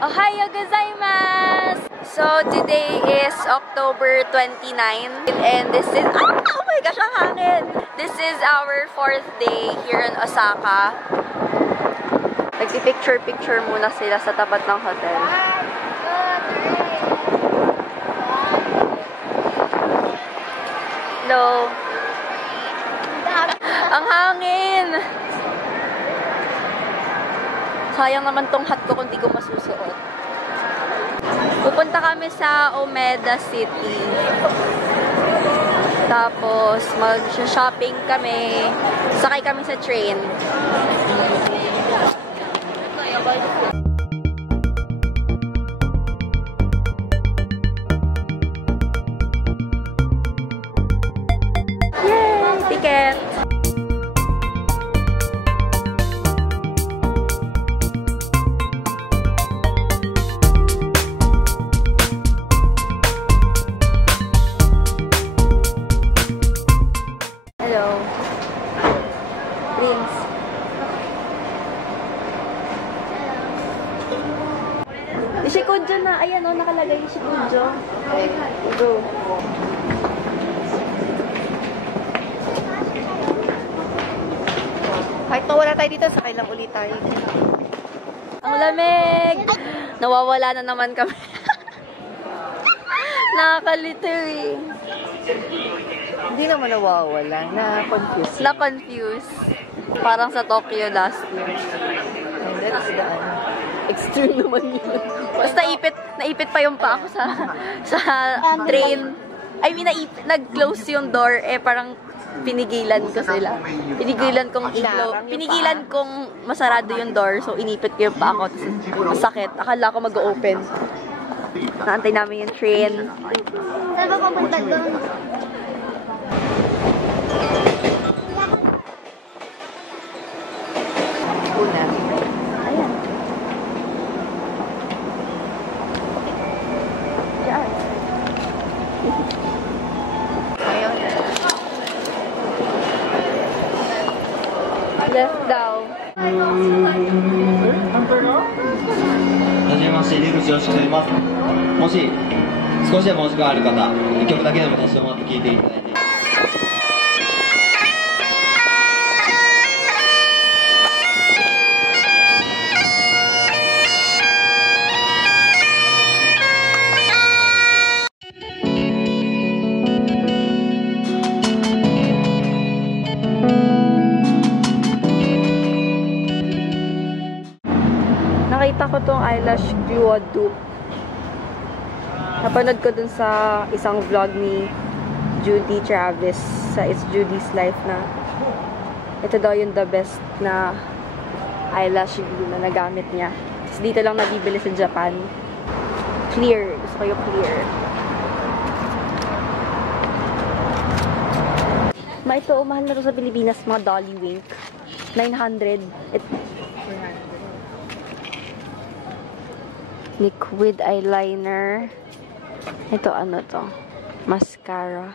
Ohayo gozaimasu! So, today is October 29 and this is... oh my gosh, ang hangin! This is our 4th day here in Osaka. Nagpipicture-picture muna sila sa tapat ng hotel. Hello! Ang hangin! Sayang naman tong hat ko kung di ko masusuot. Pupunta kami sa Umeda City. Tapos, mag-shopping kami. Sakay kami sa train. Yay! Ticket! Shikujo na. Ayan o, nakalagay yung Shikujo. Go. Kahit mawala tayo dito, sakay lang ulit tayo. Ang lamig! Nawawala na naman kami. Nakakalito eh. Hindi naman nawawala. Na-confuse. Na-confuse. Parang sa Tokyo last year. And that's the extreme naman yun. Basta naipit pa yung pa ako sa train. I mean, nag-close yung door, eh parang pinigilan ko sila. Pinigilan kong masarado yung door, so inipit ko yung pa ako. Masakit. Akala ko mag-open. Naantay namin yung train. Saan ba papunta doon? una. Ayan. Diyan. Ayun. Left daw. はじめまして、出口よろしくお願いします。もし少しでもお時間ある方、1曲だけでも立ち止まって聴いていただいて。Nakita ko tong eyelash glue dupe. Napanood ko dun sa isang vlog ni Judy Travis sa It's Judy's Life na ito daw yung the best na eyelash glue na nagamit niya. Tapos dito lang nabibili sa Japan. Clear. Gusto ko yung clear. Ito, mahal na to sa Pilipinas, mga Dolly Wink. 900. Liquid eyeliner. Ito, ano to? Mascara.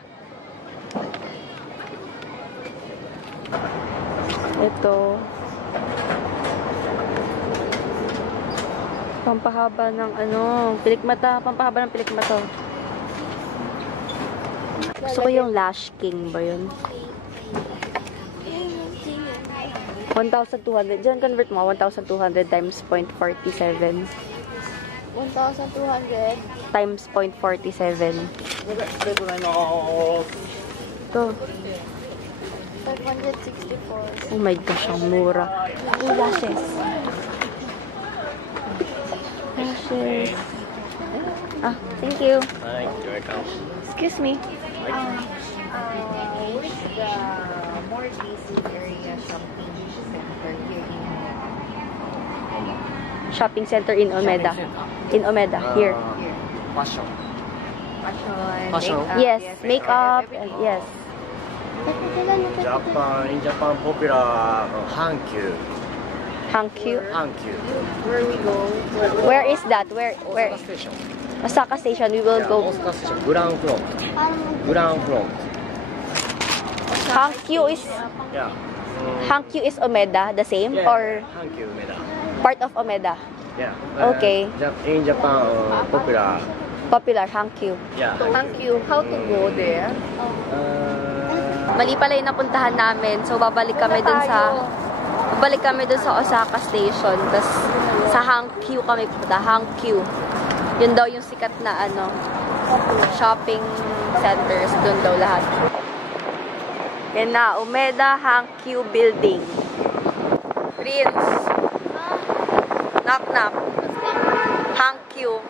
Ito. Pampahaba ng ano, pilikmata. Pampahaba ng pilikmata. Gusto ko yung Lash King ba yun? 1,200. Diyan convert mo. 1,200 times 0.47. 1,200 times 0.47. Ito. 564. Oh my gosh, ang mura. Oh, lashes. Lashes. Ah, thank you. Hi, you're welcome. Excuse me. What is the more basic area shopping center here in Shopping center in Omeda. In Omeda, here. Fashion. Fashion? Yes, makeup, and yes. In Japan, popular Hankyu. Hankyu. Hankyu. Where we go? Where is that? Where? Osaka Station. Osaka Station. We will go. Osaka Station. Ground floor. Ground floor. Hankyu is Yeah. Hankyu is Omeda, the same, Yeah. or Hankyu Umeda. part of Omeda? Yeah. Okay. In Japan, popular. Popular, Hankyu. Yeah. Thank you. How to go there? Mali pala yung napuntahan namin. So, babalik kami dun sa Osaka Station. Tapos, sa Hankyu kami pupunta. Hankyu. Yun daw yung sikat na, shopping centers. Dun daw lahat. Yan na, Umeda Hankyu Building. Prince. Knock, knock. Hankyu.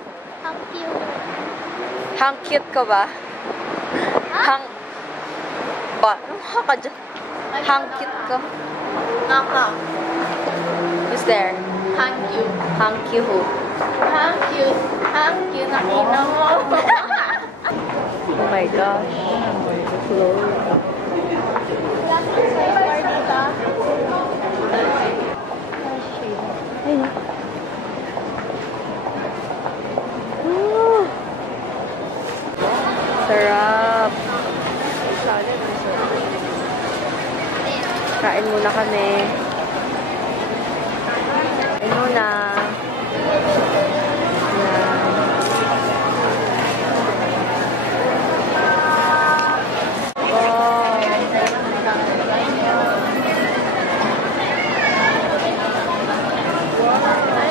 Hang cute ka ba? Ano ka dyan? Hang cute ka? Naka. Who's there? Thank you. Hang cute who? Thank you. Thank you. Nakina mo. Oh my gosh. Hello. Ayun na. Sarap. Kain muna kami. Kain muna.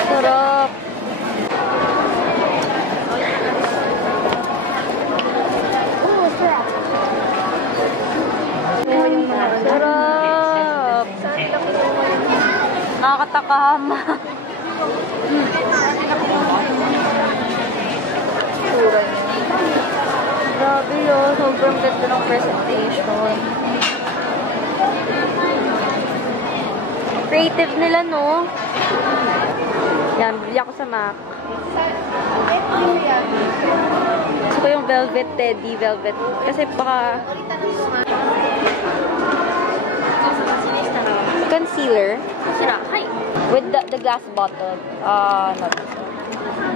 Sarap. Sarap. Nakakatakam. Grabe yun. Sobrang ganda ng presentation. Creative nila, no? Yan, bili ako sa Mac. Gusto ko yung velvet teddy, velvet. Kasi baka... Concealer. With the glass bottle. No.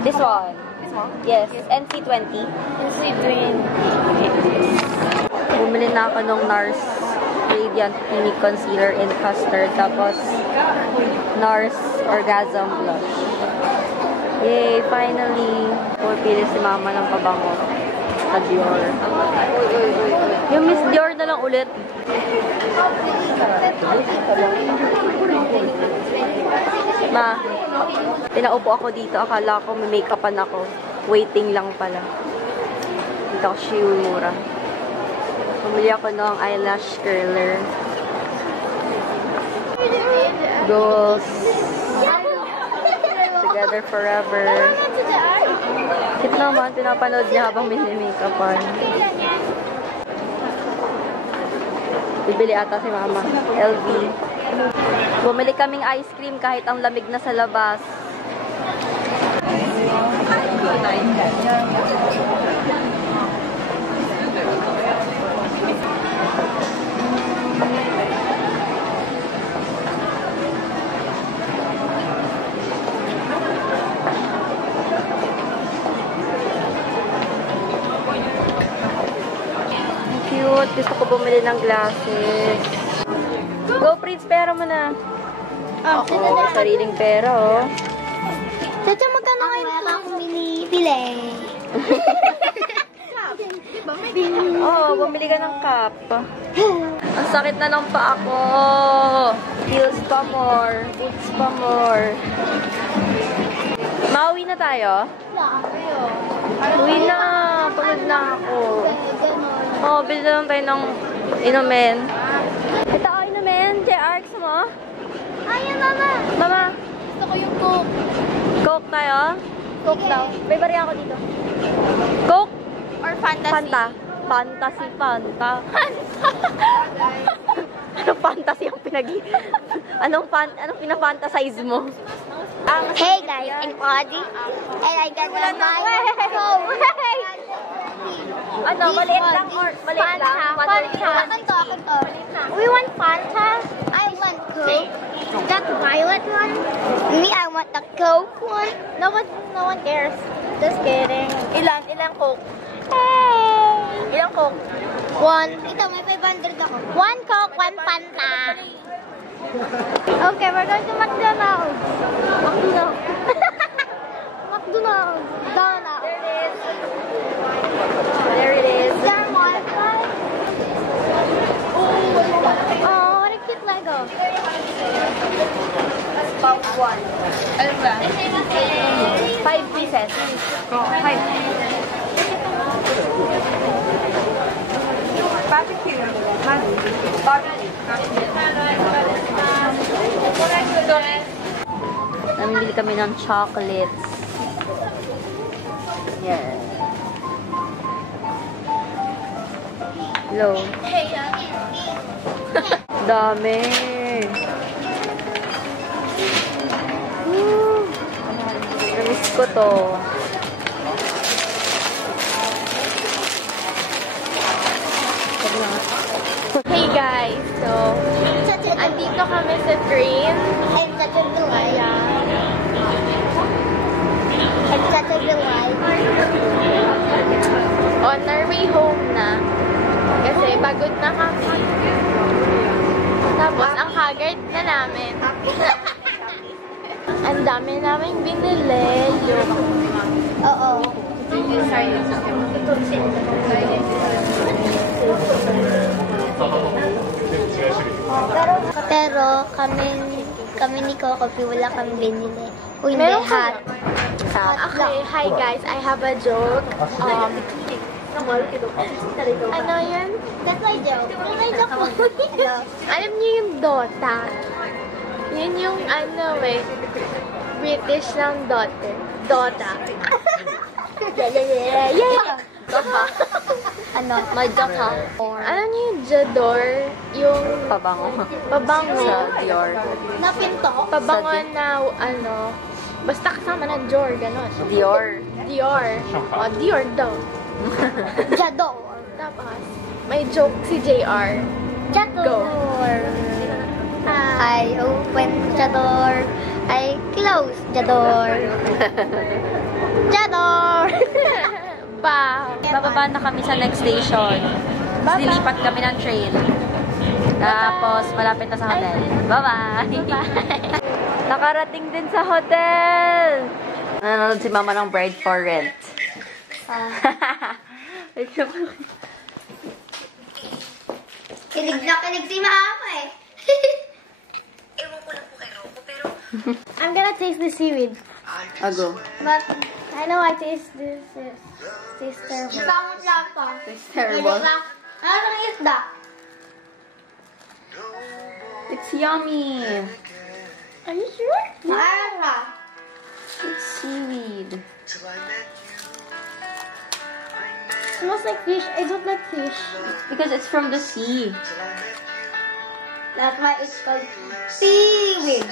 This one. This one? Yes, NC20. NC20. Bumili na ako ng NARS Radiant Clinic Concealer in Custard. Tapos, NARS Orgasm Blush. Yay! Finally! Pupili si mama ng pabango. Sa Dior. Yung Miss Dior na lang ulit. Ma, pinaupo ako dito. Akala ko may make-upan ako. Waiting lang pala. Dito ako Shiumura. Pumili ako ng eyelash curler. Goals. Together forever. Kit naman, pinapanood niya habang minimake-upan. Bibili ata si mama. LV. Bumili kaming ice cream kahit ang lamig na sa labas. Cute. Gusto ko bumili ng glasses. Go, Prince. Pera mo na. Oo, sariling pera, oh. Tata, magkano ngayon? Wala akong binibili. Oo, bumili ka ng cup. Ang sakit na ng paa ko. Heels pa more. Boots pa more. Mauwi na tayo? Uwi na. Pagod na ako. Oo, bili na lang tayo ng inumin. Ito, inumin. JR, gusto mo? Ayaw, mama. Mama, Gusto ko yung Coke. Coke tayo? Coke daw. May bariya ako dito. Coke? Or Fantasy. Fanta. Fantasy, Fanta. Anong fantasy ang anong pinafantasize mo? Hey guys, I'm Audrey. And I got my Ano, maliit lang or maliit lang? Fanta. We want Fanta. I want Coke. That violet one. Me, I want the Coke one. No one cares. Just kidding. Ilang Coke? Hey! Ilang Coke? One. Ito, may 500 ako. One Coke, one Fanta. Okay, we're going to McDonald's. Pop 1. Ano ba? 5 pieces. Oh, 5. Barbecue. Barbecue. Namili kami ng chocolates. Yan. Hello. Dami. Woo! Namiss ko to. Hey guys, so andito kami sa train. I'm such a delight. I'm such a delight. On our way home na. Kasi pagod na kami. Tapos ang haggard na namin. Ang dami namin binili. Oo. Pero kami ni Cocopi wala kang binili. Uy, Meron hot. Okay, hi guys, I have a joke. Ano yan? That's my joke. That's my joke. Hello. Alam niyo yung Dota? Yun yung British ng Dota. Dota. Yeah. Dota. Ano? My Dota. Alam niyo yung Jador? Yung Pabango. pabango. Sa Dior. Napinto? Pabango na basta kasama ng Dior, gano'n. Dior. Dior. O, Dior daw. Jador. Tapos, may joke si JR. Jador. I open Jador. I close Jador. Jador. Bababa na kami sa next station. Lilipat kami ng train. Tapos, malapit na sa hotel. Bye-bye! Nakarating din sa hotel! Nanonood si mama ng Bride for Rent. Kilig na kilig si mama eh. I'm gonna taste the seaweed. Ago. But, I know I taste this. Tastes terrible. Bangot lang to. It's terrible. Ano ang isda? It's yummy. Are you sure? Maara. It's seaweed. Smells like fish. I don't like fish. Because it's from the sea. That's why it's called seaweed.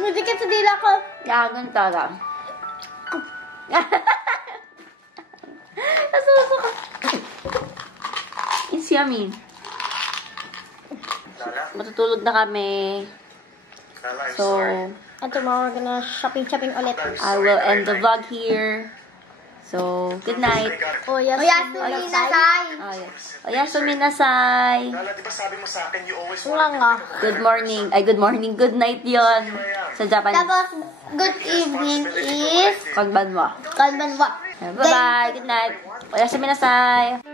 Mudikit sa dila ko. Yagan talaga. Nasusuka. It's yummy. Matutulog na kami. So, And tomorrow we're gonna shopping ulit. I will end the vlog here. So, good night. Oyasumi nasai. Oh, yes. Oyasumi nasai. Lala, di ba sabi mo sa akin, you always Nga nga. Good morning. Ay, good morning. Good night yon sa Japanese. Tapos, good evening is Konbanwa. Konbanwa. Bye-bye. Good night. Oyasumi nasai.